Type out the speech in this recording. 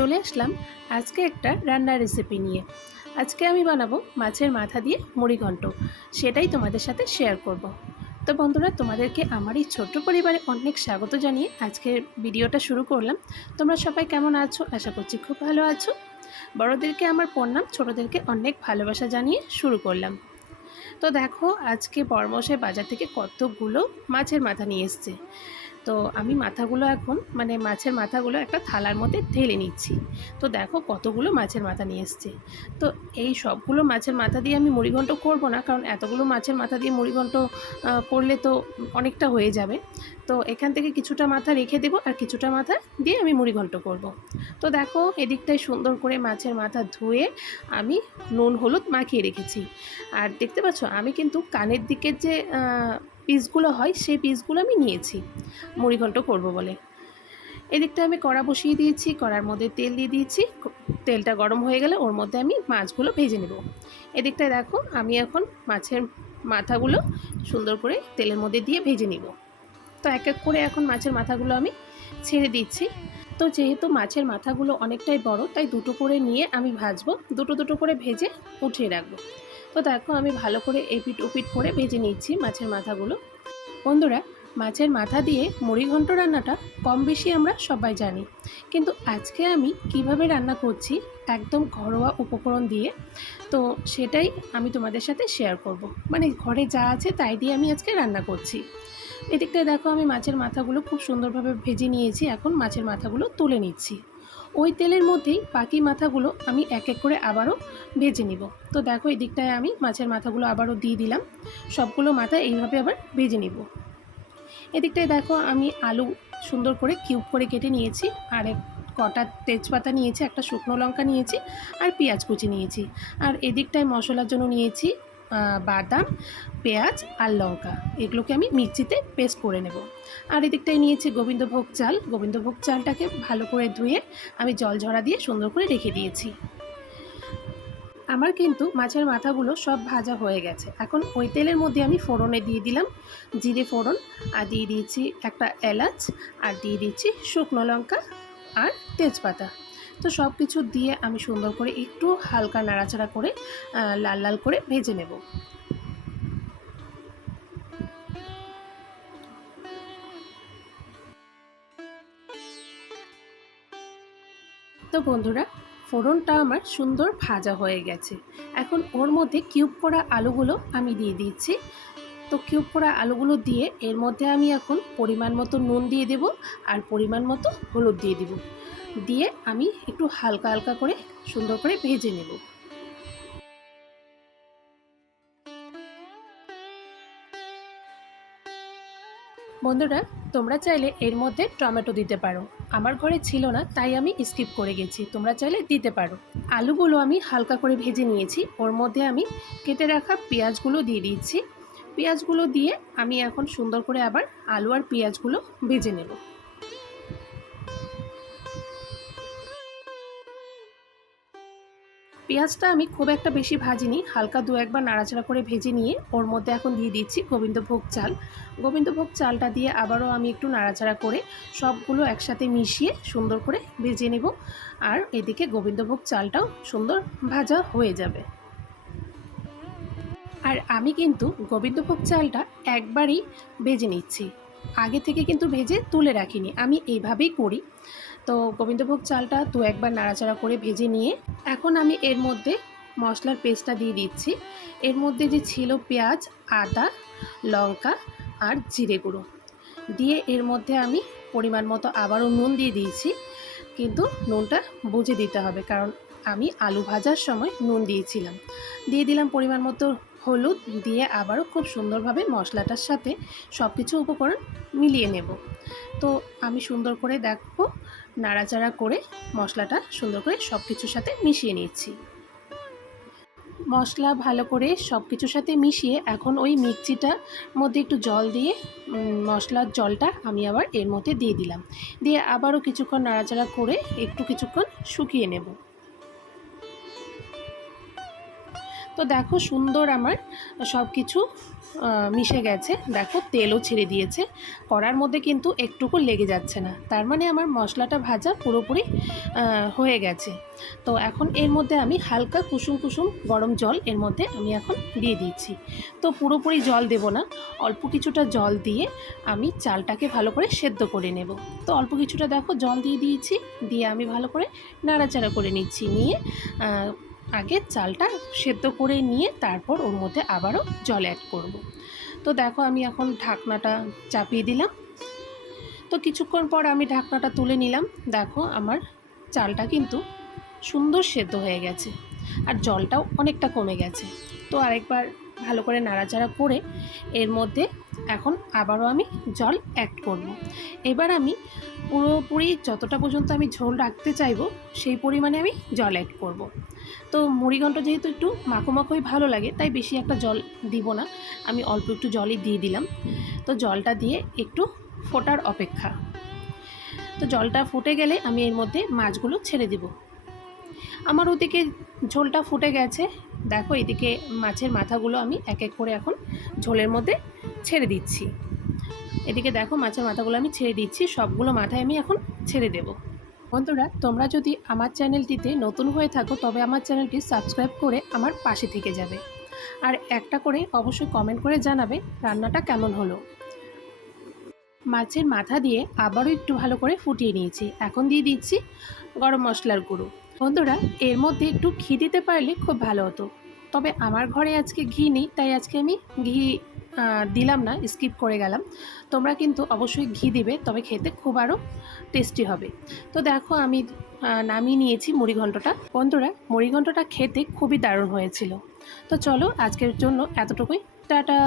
চলে আসলাম আজকে একটা রান্নার রেসিপি নিয়ে। আজকে আমি বানাবো মাছের মাথা দিয়ে মুড়িঘণ্ট সেটাই তোমাদের সাথে শেয়ার করব। তো বন্ধুরা, তোমাদেরকে আমার এই ছোট্ট পরিবারে অনেক স্বাগত জানিয়ে আজকের ভিডিওটা শুরু করলাম। তোমরা সবাই কেমন আছো? আশা করছি খুব ভালো আছো। বড়দেরকে আমার প্রণাম, ছোটোদেরকে অনেক ভালোবাসা জানিয়ে শুরু করলাম। তো দেখো, আজকে বরমশাই বাজার থেকে কতগুলো মাছের মাথা নিয়ে এসছে। তো আমি মাথাগুলো এখন মানে মাছের মাথাগুলো একটা থালার মধ্যে ঢেলে নিচ্ছি। তো দেখো কতগুলো মাছের মাথা নিয়ে এসছে। তো এই সবগুলো মাছের মাথা দিয়ে আমি মুড়িঘণ্ট করব না, কারণ এতগুলো মাছের মাথা দিয়ে মুড়িঘণ্ট করলে তো অনেকটা হয়ে যাবে। তো এখান থেকে কিছুটা মাথা রেখে দেবো আর কিছুটা মাথা দিয়ে আমি মুড়িঘণ্ট করব। তো দেখো এদিকটায় সুন্দর করে মাছের মাথা ধুয়ে আমি নুন, হলুদ মাখিয়ে রেখেছি। আর দেখতে পাচ্ছ, আমি কিন্তু কানের দিকের যে পিসগুলো হয়, সেই পিসগুলো আমি নিয়েছি। মুড়িঘণ্ট করব বলে। এদিকটা আমি কড়া বসিয়ে দিয়েছি, কড়ার মধ্যে তেল দিয়ে দিয়েছি। তেলটা গরম হয়ে গেলে ওর মধ্যে আমি মাছগুলো ভেজে নেব। এদিকটায় দেখো, আমি এখন মাছের মাথাগুলো সুন্দর করে তেলের মধ্যে দিয়ে ভেজে নিব। তো এক এক করে এখন মাছের মাথাগুলো আমি ছেড়ে দিচ্ছি। তো যেহেতু মাছের মাথাগুলো অনেকটাই বড়, তাই দুটো করে নিয়ে আমি ভাজবো। দুটো দুটো করে ভেজে উঠিয়ে রাখব। তো দেখো আমি ভালো করে এপিট ওপিট করে ভেজে নিচ্ছি মাছের মাথাগুলো। বন্ধুরা, মাছের মাথা দিয়ে মুড়িঘণ্ট রান্নাটা কম বেশি আমরা সবাই জানি। কিন্তু আজকে আমি কীভাবে রান্না করছি একদম ঘরোয়া উপকরণ দিয়ে, তো সেটাই আমি তোমাদের সাথে শেয়ার করব। মানে ঘরে যা আছে তাই দিয়ে আমি আজকে রান্না করছি। এদিকটায় দেখো আমি মাছের মাথাগুলো খুব সুন্দরভাবে ভেজে নিয়েছি, এখন মাছের মাথাগুলো তুলে নিচ্ছি। ওই তেলের মধ্যেই বাকি মাথাগুলো আমি এক এক করে আবারও ভেজে নিব। তো দেখো এদিকটায় আমি মাছের মাথাগুলো আবারও দিয়ে দিলাম। সবগুলো মাথা এইভাবে আবার ভেজে নিব। এদিকটায় দেখো, আমি আলু সুন্দর করে কিউব করে কেটে নিয়েছি, আর এক কটা তেজপাতা নিয়েছি, একটা শুকনো লঙ্কা নিয়েছি, আর পেঁয়াজ কুচি নিয়েছি। আর এদিকটায় মশলার জন্য নিয়েছি বাদাম, পেঁয়াজ আর লঙ্কা। এগুলোকে আমি মিক্সিতে পেস্ট করে নেব। আর এদিকটায় নিয়েছি গোবিন্দভোগ চাল। গোবিন্দভোগ চালটাকে ভালো করে ধুয়ে আমি জল ঝরা দিয়ে সুন্দর করে রেখে দিয়েছি। আমার কিন্তু মাছের মাথাগুলো সব ভাজা হয়ে গেছে। এখন ওই তেলের মধ্যে আমি ফোড়নে দিয়ে দিলাম জিরে ফোড়ন। আর দিয়ে দিয়েছি একটা এলাচ। আর দিয়ে দিচ্ছি শুকনো লঙ্কা আর তেজপাতা। তো সব কিছু দিয়ে আমি সুন্দর করে একটু হালকা নাড়াচাড়া করে লাল লাল করে ভেজে নেব। তো বন্ধুরা, ফোড়নটা আমার সুন্দর ভাজা হয়ে গেছে। এখন ওর মধ্যে কিউব করা আলুগুলো আমি দিয়ে দিচ্ছি। তো কিউব করা আলুগুলো দিয়ে এর মধ্যে আমি এখন পরিমাণ মতো নুন দিয়ে দেব আর পরিমাণ মতো হলুদ দিয়ে দেব। দিয়ে আমি একটু হালকা হালকা করে সুন্দর করে ভেজে নেব। বন্ধুরা, তোমরা চাইলে এর মধ্যে টমেটো দিতে পারো। আমার ঘরে ছিল না, তাই আমি স্কিপ করে গেছি। তোমরা চাইলে দিতে পারো। আলুগুলো আমি হালকা করে ভেজে নিয়েছি। ওর মধ্যে আমি কেটে রাখা পেঁয়াজগুলো দিয়ে দিচ্ছি। পেঁয়াজগুলো দিয়ে আমি এখন সুন্দর করে আবার আলু আর পেঁয়াজগুলো ভেজে নেব। পেঁয়াজটা আমি খুব একটা বেশি ভাজিনি, হালকা দু একবার নাড়াচাড়া করে ভেজে নিয়ে ওর মধ্যে এখন দিয়ে দিচ্ছি গোবিন্দভোগ চাল। গোবিন্দভোগ চালটা দিয়ে আবারও আমি একটু নাড়াচাড়া করে সবগুলো একসাথে মিশিয়ে সুন্দর করে ভেজে নেব আর এদিকে গোবিন্দভোগ চালটাও সুন্দর ভাজা হয়ে যাবে। আর আমি কিন্তু গোবিন্দভোগ চালটা একবারই ভেজে নিচ্ছি। আগে থেকে কিন্তু ভেজে তুলে রাখিনি, আমি এইভাবেই করি। তো গোবিন্দভোগ চালটা দু একবার নাড়াচাড়া করে ভেজে নিয়ে এখন আমি এর মধ্যে মশলার পেস্টটা দিয়ে দিচ্ছি। এর মধ্যে যে ছিল পেঁয়াজ, আদা, লঙ্কা আর জিরে গুঁড়ো। দিয়ে এর মধ্যে আমি পরিমাণ মতো আবারও নুন দিয়ে দিয়েছি। কিন্তু নুনটা বুঝে দিতে হবে কারণ আমি আলু ভাজার সময় নুন দিয়েছিলাম। দিয়ে দিলাম পরিমাণ মতো হলুদ। দিয়ে আবারও খুব সুন্দরভাবে মশলাটার সাথে সব কিছু উপকরণ মিলিয়ে নেব। তো আমি সুন্দর করে দেখো নাড়াচাড়া করে মশলাটা সুন্দর করে সব কিছুর সাথে মিশিয়ে নিচ্ছি মশলা ভালো করে সব কিছুর সাথে মিশিয়ে এখন ওই মিক্সিটার মধ্যে একটু জল দিয়ে মশলার জলটা আমি আবার এর মধ্যে দিয়ে দিলাম। দিয়ে আবারও কিছুক্ষণ নাড়াচাড়া করে একটু কিছুক্ষণ শুকিয়ে নেব। তো দেখো সুন্দর আমার সব কিছু মিশে গেছে। দেখো, তেলও ছেড়ে দিয়েছে। কড়ার মধ্যে কিন্তু একটুকু লেগে যাচ্ছে না। তার মানে আমার মশলাটা ভাজা পুরোপুরি হয়ে গেছে। তো এখন এর মধ্যে আমি হালকা কুসুম কুসুম গরম জল এর মধ্যে আমি এখন দিয়ে দিচ্ছি। তো পুরোপুরি জল দেব না। অল্প কিছুটা জল দিয়ে আমি চালটাকে ভালো করে সেদ্ধ করে নেব। তো অল্প কিছুটা দেখো, জল দিয়ে দিয়েছি। দিয়ে আমি ভালো করে নাড়াচাড়া করে নিচ্ছি। নিয়ে আগে চালটা সেদ্ধ করে নিয়ে তারপর ওর মধ্যে আবারও জল অ্যাড করব। তো দেখো আমি এখন ঢাকনাটা চাপিয়ে দিলাম। তো কিছুক্ষণ পর আমি ঢাকনাটা তুলে নিলাম। দেখো আমার চালটা কিন্তু সুন্দর সেদ্ধ হয়ে গেছে। আর জলটাও অনেকটা কমে গেছে। তো আরেকবার ভালো করে নাড়াচাড়া করে এর মধ্যে এখন আবারও আমি জল অ্যাড করব। এবার আমি পুরোপুরি যতটা পর্যন্ত আমি ঝোল রাখতে চাইব সেই পরিমাণে আমি জল অ্যাড করব। তো মুড়িঘণ্ট যেহেতু একটু মাখো মাখোই ভালো লাগে, তাই বেশি একটা জল দিব না আমি অল্প একটু জলই দিয়ে দিলাম তো জলটা দিয়ে একটু ফোটার অপেক্ষা তো জলটা ফুটে গেলে আমি এর মধ্যে মাছগুলো ছেড়ে দেব আমার ওদিকে ঝোলটা ফুটে গেছে। দেখো এদিকে মাছের মাথাগুলো আমি এক এক করে এখন ঝোলের মধ্যে ছেড়ে দিচ্ছি। এদিকে দেখো মাছের মাথাগুলো আমি ছেড়ে দিচ্ছি, সবগুলো মাথায় আমি এখন ছেড়ে দেব। বন্ধুরা, তোমরা যদি আমার চ্যানেলটিতে নতুন হয়ে থাকো, তবে আমার চ্যানেলটি সাবস্ক্রাইব করে আমার পাশে থেকে যাবে। আর একটা করে অবশ্যই কমেন্ট করে জানাবে রান্নাটা কেমন হলো। মাছের মাথা দিয়ে আবারও একটু ভালো করে ফুটিয়ে নিয়েছি। এখন দিয়ে দিচ্ছি গরম মশলার গুঁড়ো। বন্ধুরা, এর মধ্যে একটু ঘি দিতে পারলে খুব ভালো হতো। তবে আমার ঘরে আজকে ঘি নেই, তাই আজকে আমি ঘি দিলাম না, স্কিপ করে গেলাম। তোমরা কিন্তু অবশ্যই ঘি দিবে, তবে খেতে খুব আরও টেস্টি হবে। তো দেখো, আমি নামিয়ে নিয়েছি মুড়িঘণ্টটা বন্ধুরা মুড়িঘণ্টটা খেতে খুবই দারুণ হয়েছিল। তো চলো, আজকের জন্য এতটুকুই। টাটা!